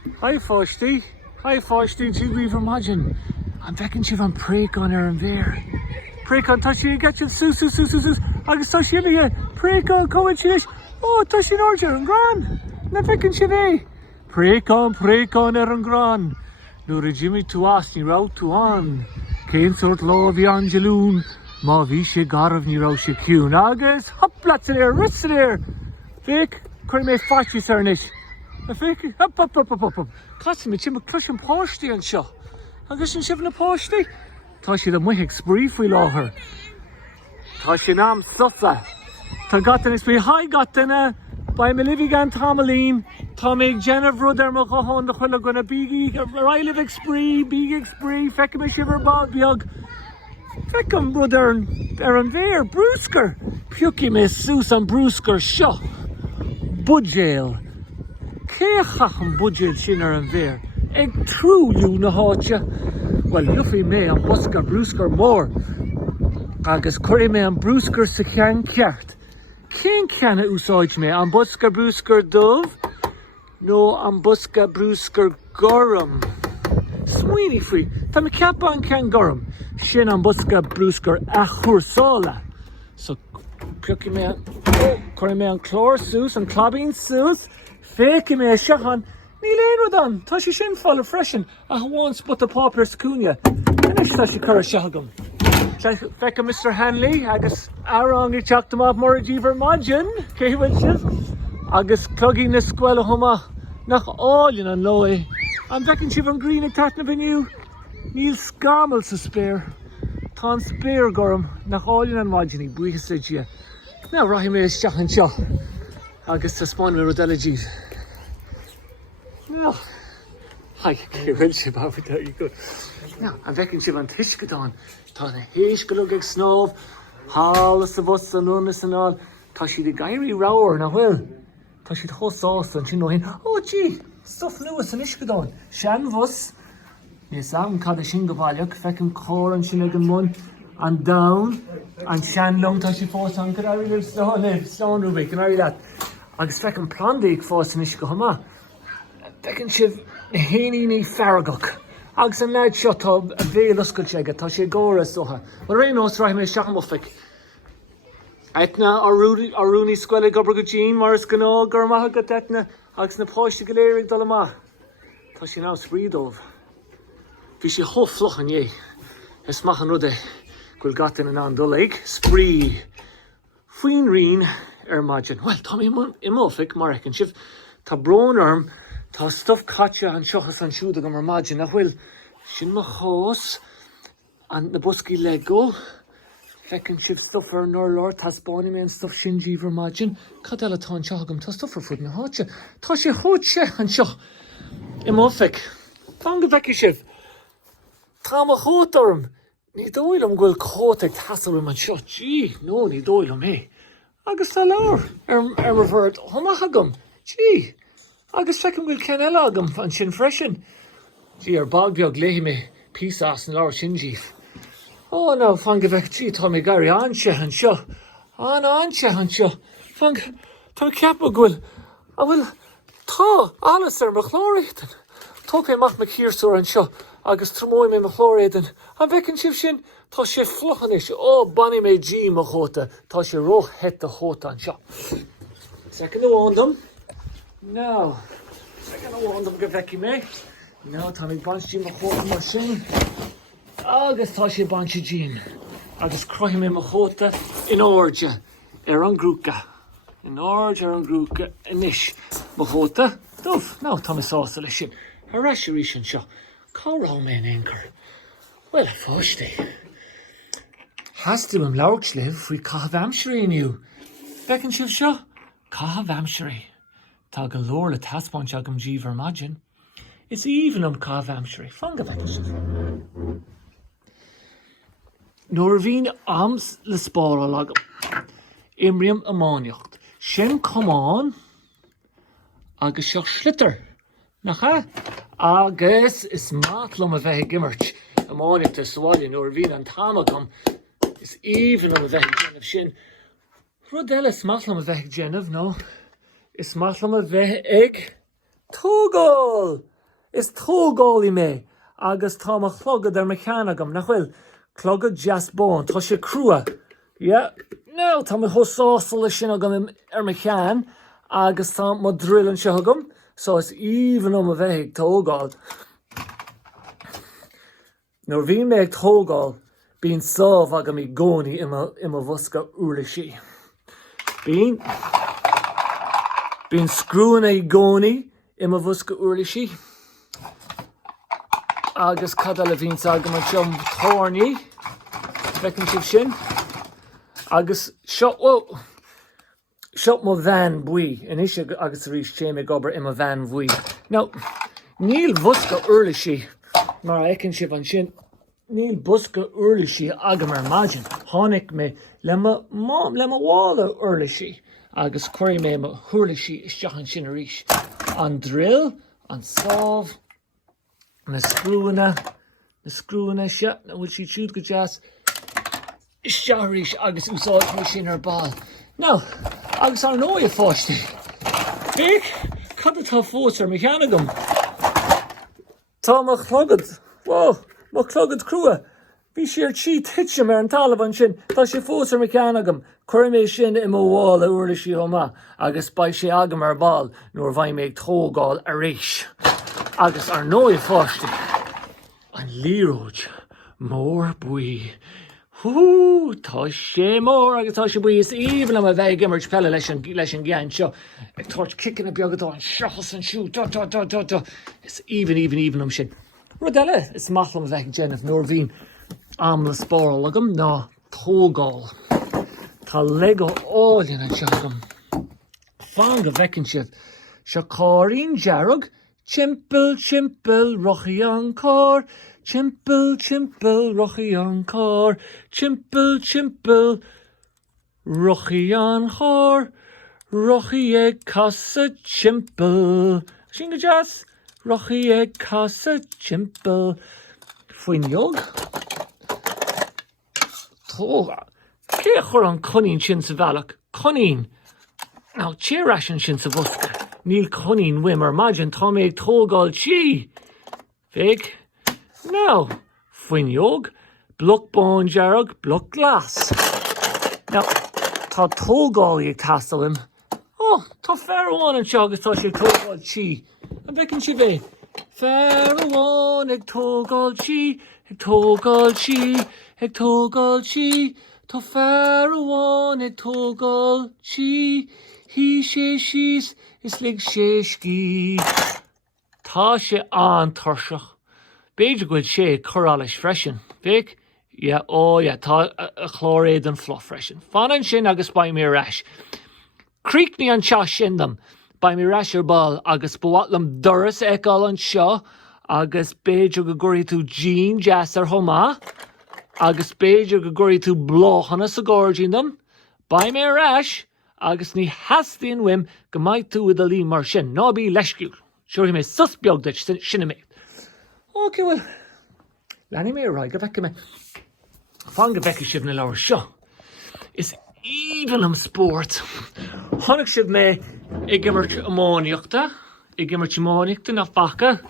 Hi Fáistí. Hi Fáistí, dí we've imagine. I'm fecinn si van préic on an bhéir. Préic on tá si get you sus. Agus tá si here. Préic on coming si leis. Oh, tá si order an gran. Na fecinn si bhé. Préic on an gran. Nuair a Jimmy tú as ní rá tú an. Céim sort lá bhí Angelún. Má bhí sé garmh ní rá sé ciún. Agus hoplat in air, ritz in air. Vic, chuir mé fáiti sarnis. A Vic, up. Cos me Jimmy clush an páistí an seo. Agus an sibh na páistí. Tá si do muigh sprí faoi láthair. Tá si nám sufa. Tá gatainna sprí gatainna. By me living gan Tomalín, tá méid Jenna Brother mo chahon de chuile gona bígi, railih spree, bígi spree, fecim me shiver bog biog. Fecim brother ar an bhéir, brúscar. Piuci me sús an brúscar seo. Budgéil. Céchach an budgéil sin ar an bhéir. Ag trúliú na háte. Well, lufi me an buscar brúscar mór. Agus cuirí me an brúscar sa chean ceart. Cén ceanna úsáid me an buscar brúscar dubh nó an buscar brúscar gorum. Smuoine faoi, tá me ceappa an cean gorum sin an buscar brúscar a chuairsála. So piuci me chuir me an chlór sús an clabín sús féci me seachan ní léon rud an tá si sin fáil freisin a bháin spot a pápir scúne inis tá si chur seagam. Fecca Mr. Hanley, agus arang I teach them off more díver margin, céhfuil sibh, agus clugí na scuile huma nach áilin an lói. An fecinn sibh an green ag tatna biniu, níl scamal sa spéir. Tá an spéir gorm nach áilin an margin I buchas le dia. Now rahim mé isteach an seo, agus tá spáin me rodella díd. Now, hi, céhfuil sibh ábhar there you go. Now, an fecinn sibh an tuisceadán. Tá na héis go ag snómh, hálas sa bus an unas an all. Tá si de gairí ráir na bhfuil. Tá si thosás an sin nóhin. Oh gee, stuff nuas an iscadáin. Sean bus, níos am cad a sin go bhailach, fecinn cór an sin ag an mun, an down, an sean lung tá si fós an gairí liv slán rúbig, an airí leat. Agus fecinn plandaigh fós an isca hama. Fecinn sibh na héanaí ní faragach. Agus an leid seo tá a bhéal oscailte aige, tá sé góra sotha. Mar réon os raith mé seach muffic. Eitna arúni scuile gobar go Jean mar is gná gur maithe go eitna agus na páiste go léirigh dul amach. Tá sé ná sprídómh. Bhí sé thofloch an é. Is mach an rud é gúil gatain an an dul ag sprí. Faoin rion ar maidin. Well, tá I muffic mar ecinn sibh. Tá brón orm. Tá stuff catcha an seochas an siúda go mar maidin nach bhfuil sin mo chós an na buscaí Lego fecinn sibh stuff ar an urlár tá spáinna mé an stuff sin díomhar maidin cad eile tá an seachagam tá stuff ar fud na háte tá sé thóite an seo I moffic tá go bheici sibh tá mo chót orm ní dóilm ghfuil cót ag tasamh an seo gee nó ní dóilm é agus tá leabhar ar bheirt thomachagam gee agus fecinn bhfuil cén eile agam an sin freisin. Gee, ar bag beag léhi me písas an leabhar sin díobh. Oh no, fan go bheith tí tá mé gairí anse an seo. Anse an seo. Fan tá ceappa ghfuil a bhfuil tá alas ar mo chlóréidean. Tóg é mach me círsúr an seo agus tromóid mé mo chlóréidean. An fecinn sibh sin tá sé flochan is ó banni mé G mo chóta. Tá sé roch het a chóta an seo. Second óndam. No, second óndam go bheici mé. No, tá mé bantí mo chóta mar sin. Agus tá sé bantí Jean. Agus croithim mé mo chóta in áirde ar an grúca. In áirde ar an grúca inis mo chóta. Dúf, no, tá mé sásta lei sin. Harasirí sin seo. Cárá mé an éoncur. Well, a fáistí. Hasú am labhairt libh faoi Caitheamh Aimsirí inniu. Fecinn sibh seo? Caitheamh Aimsirí. Tá go leor le taspáint agam díomhar maidin. It's even am Caitheamh Aimsirí. Fan go bheici sibh. Nuair a bhín ams le spáral agam. Imriam amáineacht. Sin cumán agus seo slitter. Nacha? Agus is mátlum a bheith gimmert. Amáineacht is sáilin nuair a bhín an támagam. Is even am a bheith genmh sin. Rud eile is mátlum a bheith genmh, no. Is mátlum a bheith ag tógáil. Is tógálaí mé agus tá a chlogad ar mechanagam nach bhfuil clogad jazz bón tá sé crua. Yeah. No, tá thosásal lei sin agam ar mechan agus tá má drillan se agam, so is even a bheith tógáil. Nor bhí mé ag tógáil bín sábh agam I gcónaí ima bhosca uirlisí. Bín scrúna I gcónaí ima bhosca uirlisí. Agus cadal a bhín agam an seom tórnaí, fecinn sib sin. Agus seo mo bhean buí, in ise agus rís sé me gobar ima bhean buí. Now, níl bhosca uirlisí, mar ecinn sib an sin, níl bosca uirlisí agam ar maidin. Tháinig me le ma bhála uirlisí, agus cuirí mé ma thuirlisí isteach an sin a rís. An drill, an sábh, na scrúna se, na bhfuil si siúd go jazz, isteach a rís agus úsáid mé sin ar ball. Now, agus ar nóid a fáistí. Big, cad atá fós ar mechanagam. Tá má chlogad, má chlogad crua. Bhí siar tí titse mar an talamh sin, tá sé fós ar mechanagam. Cuir mé sin I mo bháil a uirlisí chomá, agus ba sé agam ar ball, nuair bhaid mé ag tógáil a réis. Agus ar nóid a fáistí. An líróid, mór buí. Tá sé mór agus tá sé buí is even am a bheith gimmert pelle leis an gceann seo. Ag tuairt kicking a beagad an seachas an siú, da. Is even am sin. Rud eile is maithlam bheith Jennifer nóir bhín am le spóral agam ná tógáil. Tá lego áilíonn an seacham. Fáin go bhecinn sibh. Se cáirín dearg, chimpel, rochaí an cár. Chimpel, rochaí an cár. Chimpel, rochaí an chár. Rochaí ag casa chimpel. Sin go jazz? Rochaí ag casa chimpel. Faoin jog? Tóga. Cé chur an conín sin sa bhealach? Conín. Now, tíreasin sin sa bhosca. Níl conín wim ar maidin tá mé ag tógáil tí. Fig? Now, faoin jog, bloc bán dearg, bloc glas. Now, tá tógáil ag tastal im. Tá fear amháin an seo agus tá sé tógáil tí. An bhecinn si bheith. Fear amháin ag tógáil tí, ag tógáil tí, ag tógáil tí. Tá fear amháin ag tógáil tí. Hí sé síos is lig sé cí. Tá sé an tarseach. Beidir goil sé chorá leis freisin. Vic? Yeah, tá a chláréad an fluff freisin. Fanan sin agus baim mé reis. Críicní an seo sin dam. Baim mé reis ar ball agus buatlam doras eáil an seo agus beidir go gurí tú jean jazz ar thomá agus beidir go gurí tú blochanna sa gordín dam. Baim mé reis agus ní hastíon wim go maith tú a lí mar sin. Ná bí leisciúil. Seoir mé sus beag deit sinna mé. Okay, well, Lenny mé rá go bheice me. Fáin go bheice sibh na leabhar seo. Is even am sport. Tháinig sibh mé I gimmert amóníochta, I gimmert amóníochta na facha,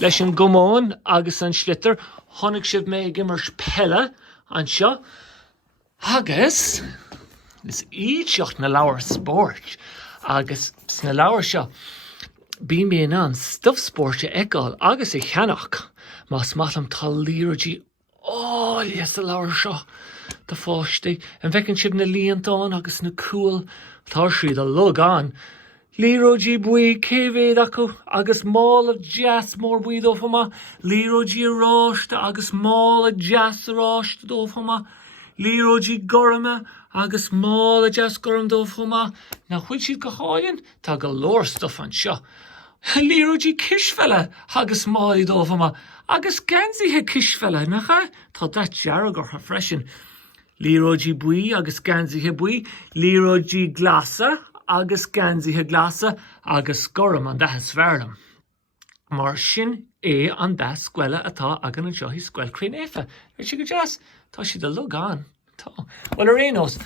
leis an gomón agus an slittar. Tháinig sibh mé I gimmert pelle an seo. Agus, is íteocht na leabhar sport. Agus na leabhar seo. Bí mé an stuff sporte eáil agus I cheannach más matlam tá lírodí ália sa leabhar seo tá fáistí an bhecinn sibh na líontáin agus na cúil tá siad a lugán. Lírodí buí céhhéad acu agus mála jazz mór buí dófama. Lírodí ráiste agus mála jazz ráiste dófama. Lírodí gorama agus mála jazz goram dófama. Na chuid siad go cháilinn tá go leor stuff an seo. Lírodí kisfelle agus málaí dófama agus gansaithe kisfelle nacha tá dat dearg ortha freisin. Lírodí buí agus gansaithe buí, lírodí glasa agus gansaithe glasa agus goram an dathe sverlam. Mar sin an das scuile atá agan an seo hí scuil Caitheamh. Right si go jazz, tá si de lugán. Tá. Well ar énos,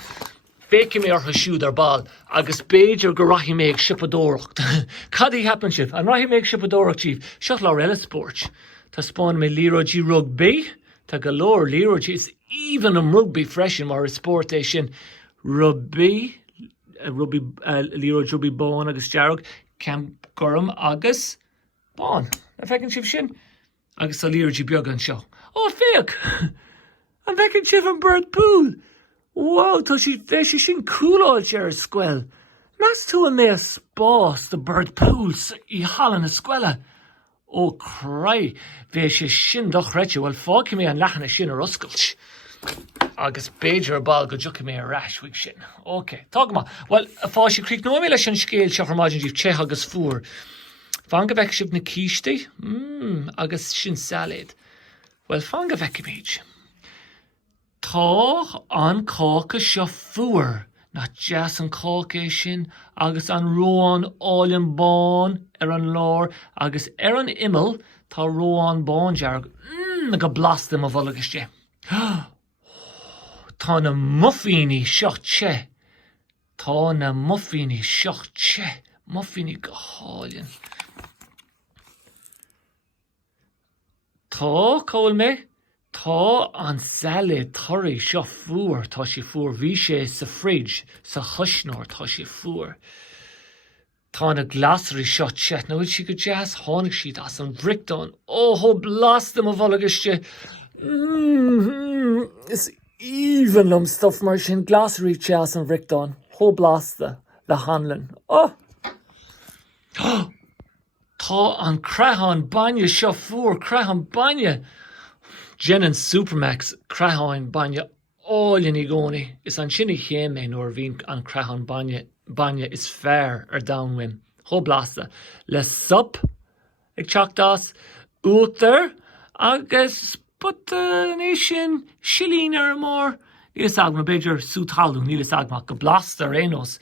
féici mé ar siúd ar ball, agus béidir go raithí mé ag sipadóracht. Cadí hapan sibh, an raithí mé ag sipadóracht síh, seach lá eile sport. Tá spáin mé líróidí rugby, tá go leor líróidí is even an rugby freisin mar is sport é sin. Rugby, líróid rugby bán agus dearg, ceam gurm agus bán. A fecinn sibh sin, agus tá líróidí beag an seo. Ó, féach! An fecinn sibh an bird pool. Wow, tá si bheith sin cúláil sé ar scoil. Mas tú an mé a spás the bird pools I hallan na scoile. Ó, crai, bheith sé sin doch reite, well fáci mé an lechanna sin ar oscailt. Agus béidir ar ball go dúcha mé ar rais bhuiig sin. Ok, tág ma. Well, fá sé críoc nó mé leis an scéil seach ar maidin díobh tse agus fuair. Fan go bheith sibh na cíistí, agus sin salad. Well, fan go bheith méid. Tá an cáca seo fuair, na jazz an cáca sin, agus an róán áilin bán ar an lár, agus ar an imil tá róán bán dearg. Na go blastam a bholagus sé. Tá na muffíní seo tse. Tá na muffíní seo tse. Muffíní go háilin. Tá, cóil mé, tá an salad thorí seo fuair, tá sé fuair, bhí sé sa fridge, sa chusnóir tá sé fuair. Tá na glasarí seo tse, na bhfuil si go jazz tháinig siad as an brictón. Ó, thó blastam a bholagus sé. Is even stuff mar sin glasarí tse as an brictón. Thó blasta le hanlan. Oh! Tá an creatháin bainne seo fuair, creatháin bainne. Jenin Supermax creatháin bainne áilin I gcónaí. Is an sinna chéimé nuair bhín an creatháin bainne is fearr ar damhaim. Thó blasta. Le sup ag teachtas útar agus ní sin silín ar mór. Nílas agma beidir sútalú, nílas agma go blasta ar énos.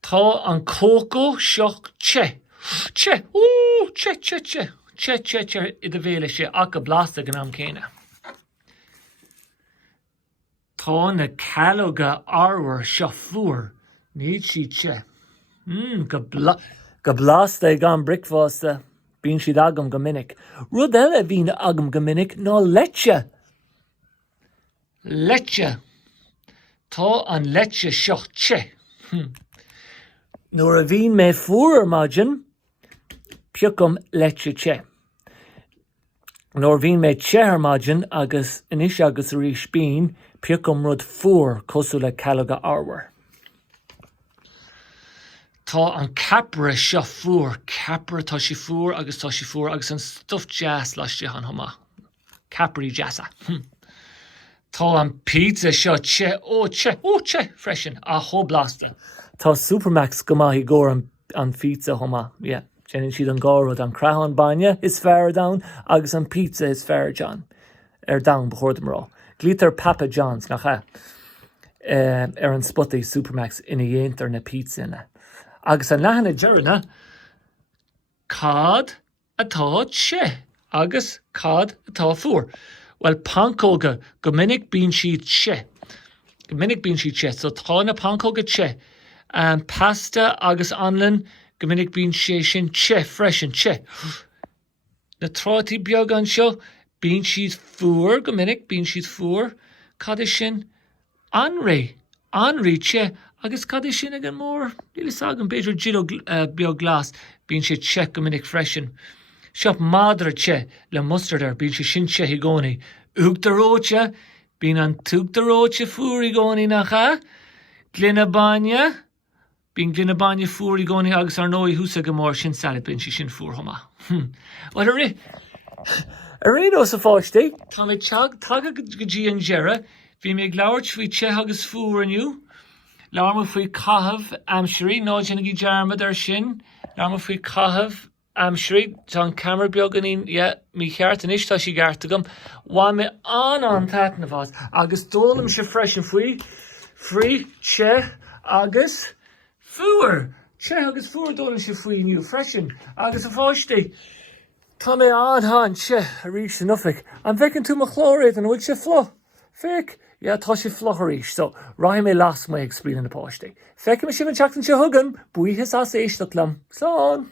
Tá an cócó seo tse. Tse, tse. Tse, I do bhéile sé ach go blasta gan am céine. Tá na calóga áhar seo fuair, níd si tse. Go blasta ag an bricfásta, bíonn siad agam go minic. Rud eile bhín agam go minic ná leite. Leite. Tá an leite seo tse. Nuair a bhín mé fuair maidin, piocum leite tse. Nuair bhín mé tse ar maidin agus inis agus a rís bín, piocum rud fuair cosú le calóga áhar. Tá an capra seo fuair, capra tá si fuair agus an stuff jazz leiste an thoma. Capri jazza. Tá an pizza seo tse, tse, freisin, a thó blasta. Tá Supermax go maith I gcóir an pizza thoma, yeah. Jenin siad an gárad an creatháin bainne is fearr down, agus an pizza is fearr John. Down bechóir dem rá. Glítar Papa John's nach an spotaí Supermax ina dhéantar na pizza inna. Agus an lehanna dearna, cad atá tse, agus cad atá fuair. Well, pancóga go minic bíonn siad tse. Go minic bíonn siad tse, so tá na pancóga tse. Pasta agus anlan, go minic bíonn sé sin tse, freisin tse. Na trátí beag an seo, bíonn siad fuair, go minic bíonn siad fuair. Cad is sin anraí tse, agus cad is sin ag an mór, nílas agam beidir gilo beag glas, bíonn sé tse go minic freisin. Seop madra tse le mustard ar, bíonn sé sin tse I gcónaí. Uachtaróte, bíonn an tuachtaróte fuair I gcónaí nach cha. Glynna bainne, bíonn glynna bainne fuair I gcónaí agus ar nói húsa go mór sin salad bíonn sé sin fuair thoma. Well, a ré ó sa fáistí, tá mé teag go dtí an deire, bhí mé leabhart faoi tse agus fuair aniu. Leabhar faoi Caitheamh Aimsirí, ná sin ag dearmad ar sin. Leabhar faoi Caitheamh Aimsirí, tá an camera beag anín, mí cheart an istá sí garta gom. Bhain mé an tatan bhás, agus dólam sé freisin faoi tse agus fuair. Tse agus fuair dólam sé faoi aniu freisin. Agus a fáistí, tá mé an tse a rís an uffic. An bhecinn tú mo chlóréid an bhfuil sé flo. Fic, tá sé flocharíis, so raim mé las mé ag sprín na páiste. Feice me si an teachtain se thugan, buíthe as éisteach lam. Slán!